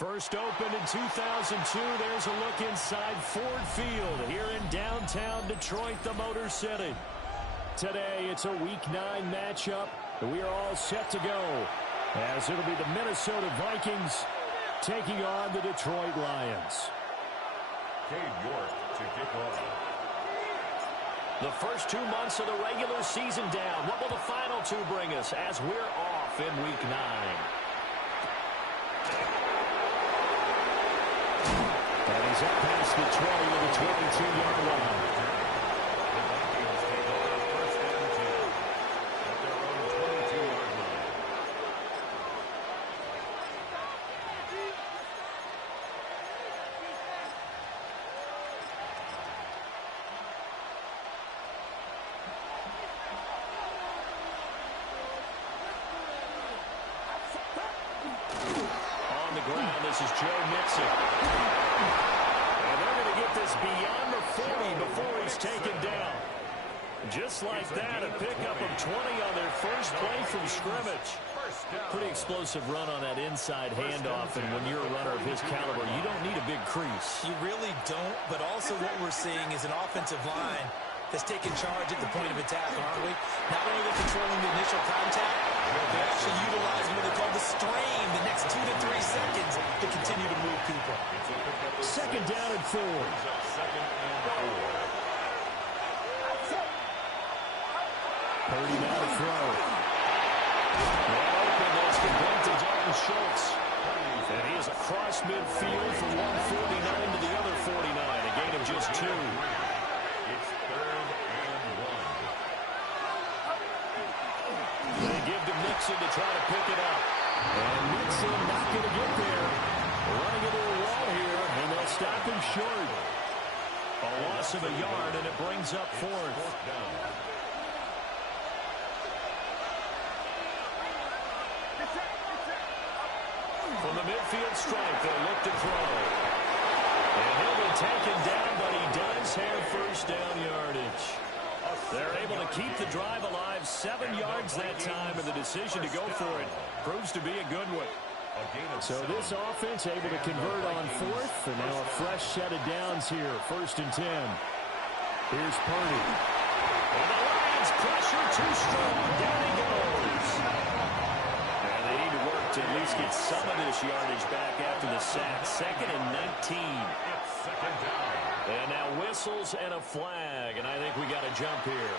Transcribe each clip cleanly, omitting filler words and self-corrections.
First opened in 2002. There's a look inside Ford Field here in downtown Detroit, the Motor City. Today, it's a Week 9 matchup. We are all set to go, as it'll be the Minnesota Vikings taking on the Detroit Lions. Cade York to kick off. The first 2 months of the regular season down. What will the final 2 bring us as we're off in Week 9? And he's up past the 20 to the 22-yard line. On the ground, this is Joe Mixon. And they're going to get this beyond the 40 before he's taken down. Just like that, a pickup of 20 on their first play from scrimmage. Pretty explosive run on that inside handoff, and when you're a runner of his caliber, you don't need a big crease. You really don't, but also what we're seeing is an offensive line that's taking charge at the point of attack, aren't we? Not only they're controlling the initial contact, they're actually utilizing what they call the strain the next 2 to 3 seconds to continue to move people. Second down and 4. Purdy now to throw. Wide open, that's complete to Dalton Schultz. And he is across midfield from 149 to the other 49, a gain of just 2. It's 3rd and 1. They give to Mixon to try to pick it up. And Mixon not going to get there. Running into a wall here, and they'll stop him short. A loss of a yard, and it brings up 4th. From the midfield stripe, they'll look to throw. And he'll be taken down, but he does have first down yardage. They're able to keep the drive alive, 7 yards that time, and the decision to go for it proves to be a good one. So this offense able to convert on 4th, and now a fresh set of downs here, 1st and 10. Here's Purdy. And the Lions pressure too strong. Down he goes. And they need to work to at least get some of this yardage back after the sack. 2nd and 19. And now whistles and a flag, and I think we got a jump here.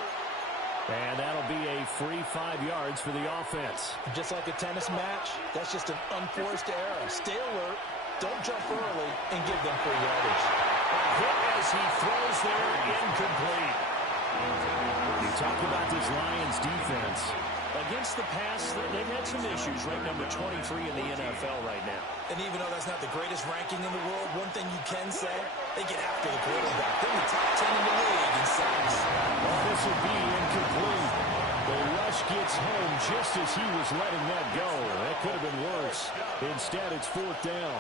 And that'll be a free 5 yards for the offense. Just like a tennis match, that's just an unforced error. Stay alert, don't jump early, and give them free yardage. Hit as he throws there, incomplete. You talk about this Lions defense. Against the pass, they've had some issues. Ranked number 23 in the NFL right now. And even though that's not the greatest ranking in the world, one thing you can say, they get after the quarterback. They're in the top 10 in the league in sacks. Well, this will be incomplete. The rush gets home just as he was letting that go. That could have been worse. Instead, it's 4th down.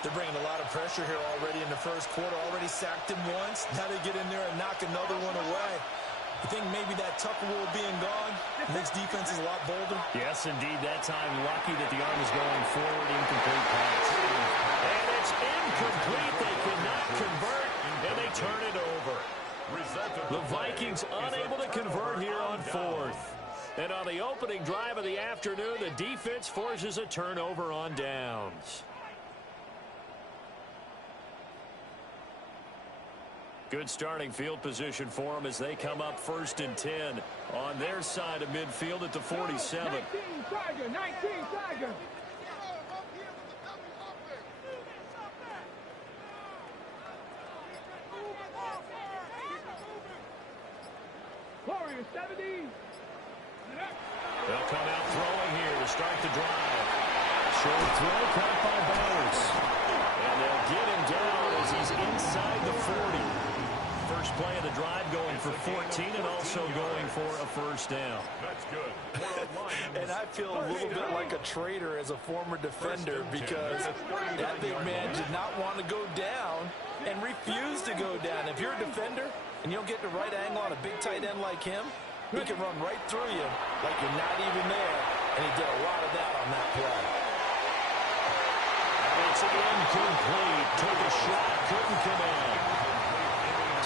They're bringing a lot of pressure here already in the first quarter. Already sacked him once. Now they get in there and knock another one away. You think maybe that Tucker rule being gone makes defenses a lot bolder? Yes, indeed. That time, lucky that the arm is going forward. Incomplete pass. And it's incomplete. They cannot convert, and they turn it over. The Vikings unable to convert here on 4th. And on the opening drive of the afternoon, the defense forces a turnover on downs. Good starting field position for them as they come up 1st and 10 on their side of midfield at the 47. 19 Tiger. Warriors 70. They'll come out throwing here to start the drive. Short throw caught by Bowers. And they'll get him down as he's inside the 40. First play of the drive going for 14 and also going for a first down. That's good. And I feel a little bit like a traitor as a former defender because that big man did not want to go down and refused to go down. If you're a defender and you don't get the right angle on a big tight end like him, he can run right through you like you're not even there. And he did a lot of that on that play. And it's incomplete. Took a shot, couldn't come in.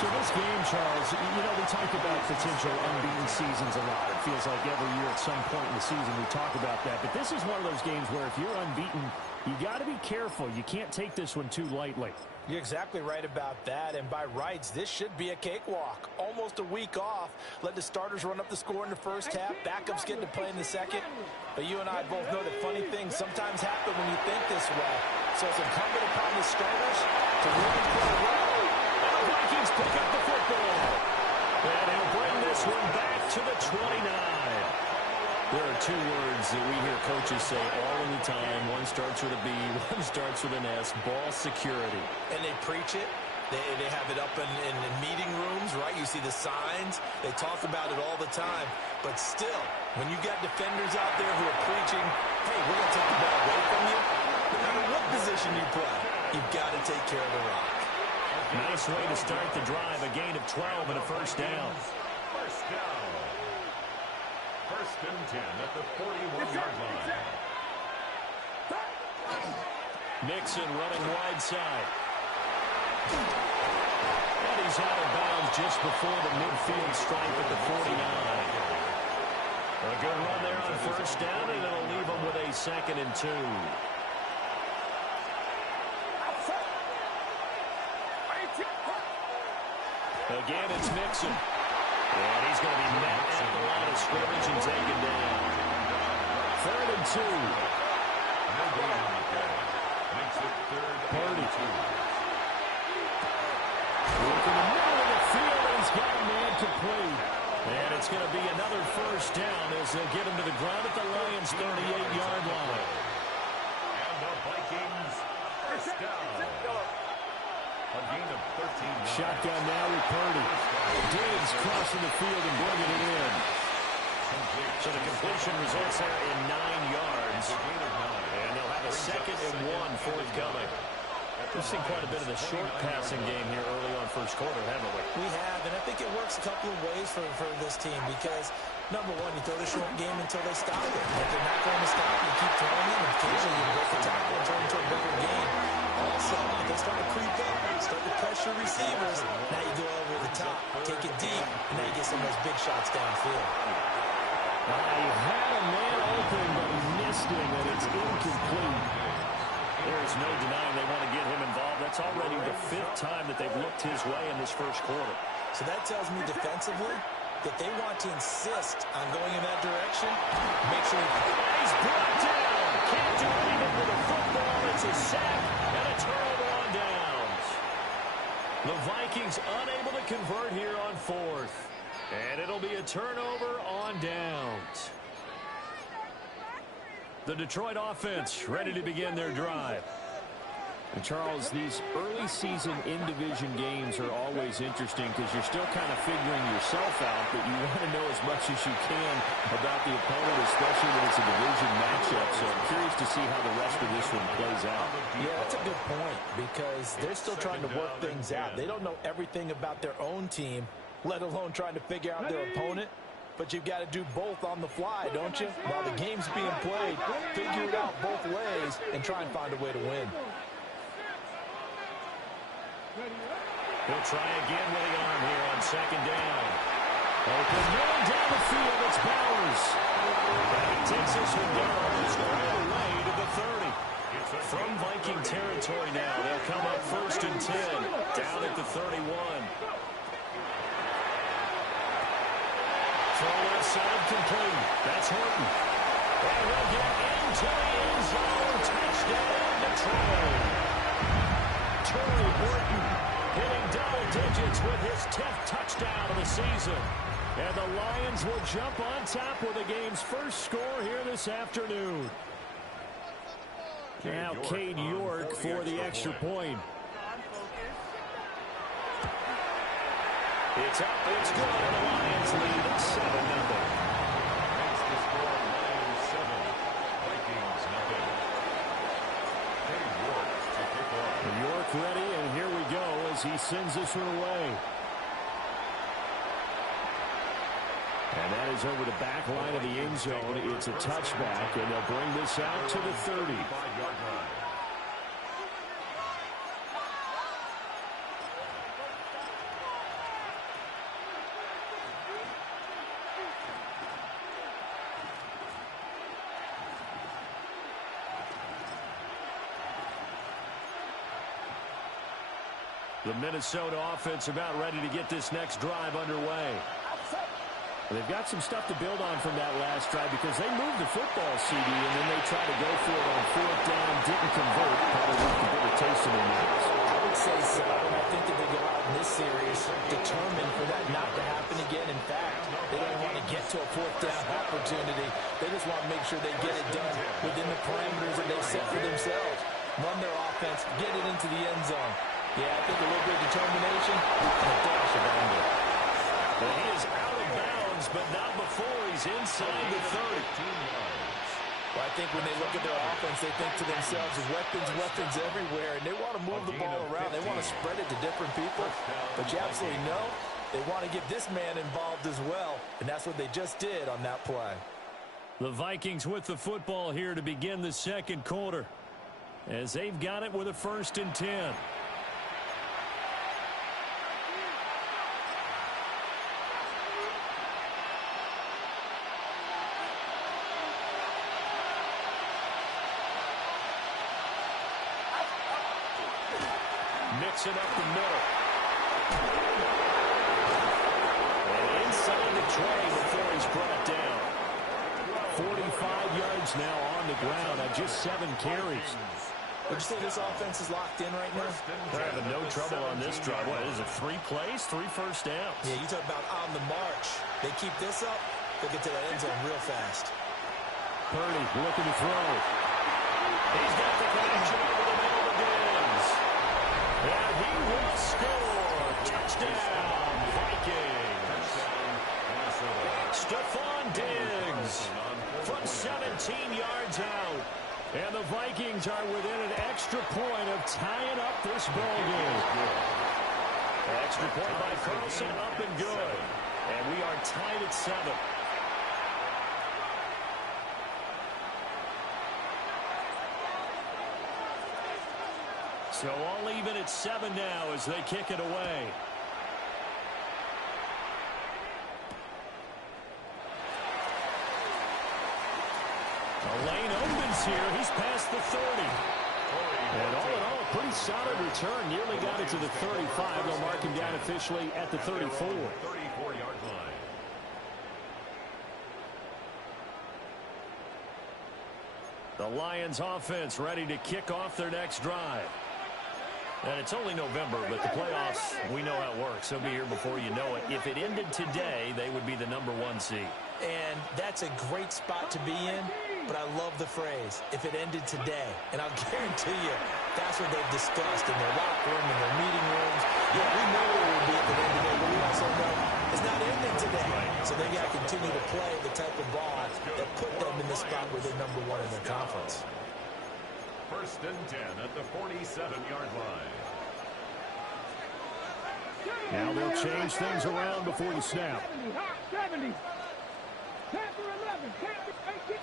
So this game, Charles, you know, we talk about potential unbeaten seasons a lot. It feels like every year at some point in the season we talk about that. But this is one of those games where if you're unbeaten, you got to be careful. You can't take this one too lightly. You're exactly right about that, and by rights, this should be a cakewalk. Almost a week off. Let the starters run up the score in the first half. Backups getting to play in the second. But you and I both know that funny things sometimes happen when you think this way. So it's incumbent upon the starters to really play well. And the Vikings pick up the football. And he'll bring this one back to the 29. There are two words that we hear coaches say all of the time. One starts with a B, one starts with an S, ball security. And they preach it. They have it up in meeting rooms, right? You see the signs. They talk about it all the time. But still, when you got defenders out there who are preaching, hey, we're going to take the ball away from you, no matter what position you play, you've got to take care of the rock. Nice way to start the drive. A gain of 12 and a first down. First down. First and 10 at the 41-yard line. Nixon running wide side. And he's out of bounds just before the midfield stripe at the 49. A good run there on first down, and it'll leave him with a 2nd and 2. Again, it's Nixon. And he's going to be met at the line of scrimmage and taken down. 3rd and 2. No gain on the play. Makes it 3rd and 2. Look in the middle of the field, and he's got a man complete. And it's going to be another first down as they'll get him to the ground at the Lions' 38-yard line. And the Vikings first down. A gain of 13 yards. Shotgun now with Purdy. Diggs crossing the field and bringing it in. So the completion results there in 9 yards. And they'll have a 2nd and 1 forthcoming. We've seen quite a bit of the short passing game here early on first quarter, haven't we? We have, and I think it works a couple of ways for this team because, number one, you throw the short game until they stop it. If they're not going to stop, you keep throwing it, and occasionally you break the tackle and turn into a bigger game. Also, if they start to creep up, start to pressure receivers, now you go over the top, take it deep, and now you get some of those big shots downfield. He had a man open, but he missed him, and it's incomplete. There's no denying they want to get him involved. That's already the 5th time that they've looked his way in this first quarter. So that tells me defensively that they want to insist on going in that direction. Make sure he's brought down. Can't do anything with the football. It's a sack and a turnover on downs. The Vikings unable to convert here on 4th. And it'll be a turnover on downs. The Detroit offense ready to begin their drive. And Charles, these early season in-division games are always interesting because you're still kind of figuring yourself out, but you want to know as much as you can about the opponent, especially when it's a division matchup. So I'm curious to see how the rest of this one plays out. Yeah, that's a good point because they're still trying to work things out. They don't know everything about their own team, let alone trying to figure out their opponent. But you've got to do both on the fly, don't you? While the game's being played, figure it out both ways and try and find a way to win. He'll try again with the arm here on 2nd down. Open middle down the field. It's Bowers. And he takes this one down straight away to the 30. From Viking territory now, they'll come up 1st and 10. Down at the 31. Throw left side complete. That's Horton. And he'll get into the end zone. Touchdown, Detroit. Torrey Horton hitting double digits with his 10th touchdown of the season. And the Lions will jump on top with the game's first score here this afternoon. Now Cade York for the extra point. It's up, it's good, and the Lions lead at 7-0. Makes the score Lions 7, Vikings nothing. Cade York to kick off. York ready, and here we go as he sends this one away. And that is over the back line of the end zone. It's a touchback, and they'll bring this out to the 30. The Minnesota offense about ready to get this next drive underway. They've got some stuff to build on from that last drive because they moved the football, CD, and then they tried to go for it on fourth down, didn't convert, probably left a bitter taste in their mouths. I would say so, and I think that they go out in this series determined for that not to happen again. In fact, they don't want to get to a fourth down opportunity. They just want to make sure they get it done within the parameters that they've set for themselves. Run their offense, get it into the end zone. Yeah, I think a little bit of determination and a dash of anger. Well, he is out of bounds, but not before he's inside the 30. Well, I think when they look at their offense, they think to themselves, weapons everywhere, and they want to move the ball around. They want to spread it to different people, but you absolutely know they want to get this man involved as well, and that's what they just did on that play. The Vikings with the football here to begin the second quarter, as they've got it with a 1st and 10. Mixing up the middle. And inside the tray before he's brought down. 45 yards now on the ground on just 7 carries. Would you say this offense is locked in right now? They're having no trouble on this drive. What is it, 3 plays, 3 first downs? Yeah, you talk about on the march. They keep this up, they'll get to that end zone real fast. Purdy looking to throw. He's got the connection over the middle of Diggs. And he will score. Touchdown, Vikings. Stephon Diggs from 17 yards out. And the Vikings are within an extra point of tying up this ball game. Extra point by Carlson, up and good. And we are tied at 7. So all even at 7 now as they kick it away. The lane opens here. He's past the 30. And all in all, a pretty solid return. Nearly got it to the 35. They'll mark him down officially at the 34. 34-yard line. The Lions offense ready to kick off their next drive. And it's only November, but the playoffs, we know how it works. They'll be here before you know it. If it ended today, they would be the #1 seed. And that's a great spot to be in, but I love the phrase, if it ended today. And I'll guarantee you, that's what they've discussed in their locker room, in their meeting rooms. Yeah, we know it will be at the end of the day, but we also know it's not ending today. So they got to continue to play the type of ball that put them in the spot where they're #1 in their conference. 1st and 10 at the 47-yard line. Now they'll change things around before the snap. 70. 10 for 11. 10 for 18.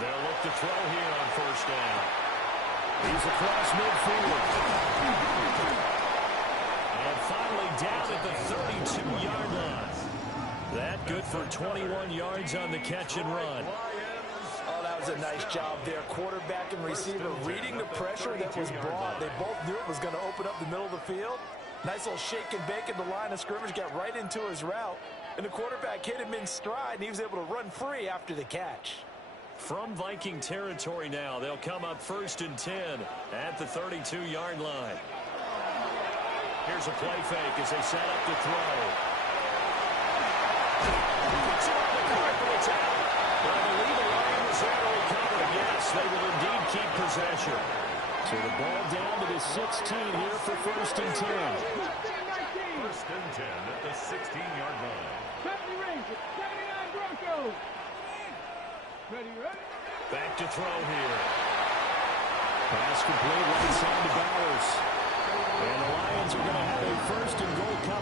They'll look to throw here on 1st down. He's across midfield. And finally down at the 32-yard line. That good for 21 yards on the catch and run. Oh, that was a nice job there. Quarterback and receiver reading the pressure that was brought. They both knew it was going to open up the middle of the field. Nice little shake and bake at the line of scrimmage, got right into his route. And the quarterback hit him in stride, and he was able to run free after the catch. From Viking territory now, they'll come up 1st and 10 at the 32-yard line. Here's a play fake as they set up to throw. Puts it on the carpet, it's out. But I believe the Lions there to recover. Yes, they will indeed keep possession. So the ball down to the 16 here for 1st and 10. 1st and 10 at the 16-yard line. 70 Rangers. 79 Broncos. Ready. Back to throw here. Pass complete right side to Bowers. And the Lions are going to have a 1st and goal coming.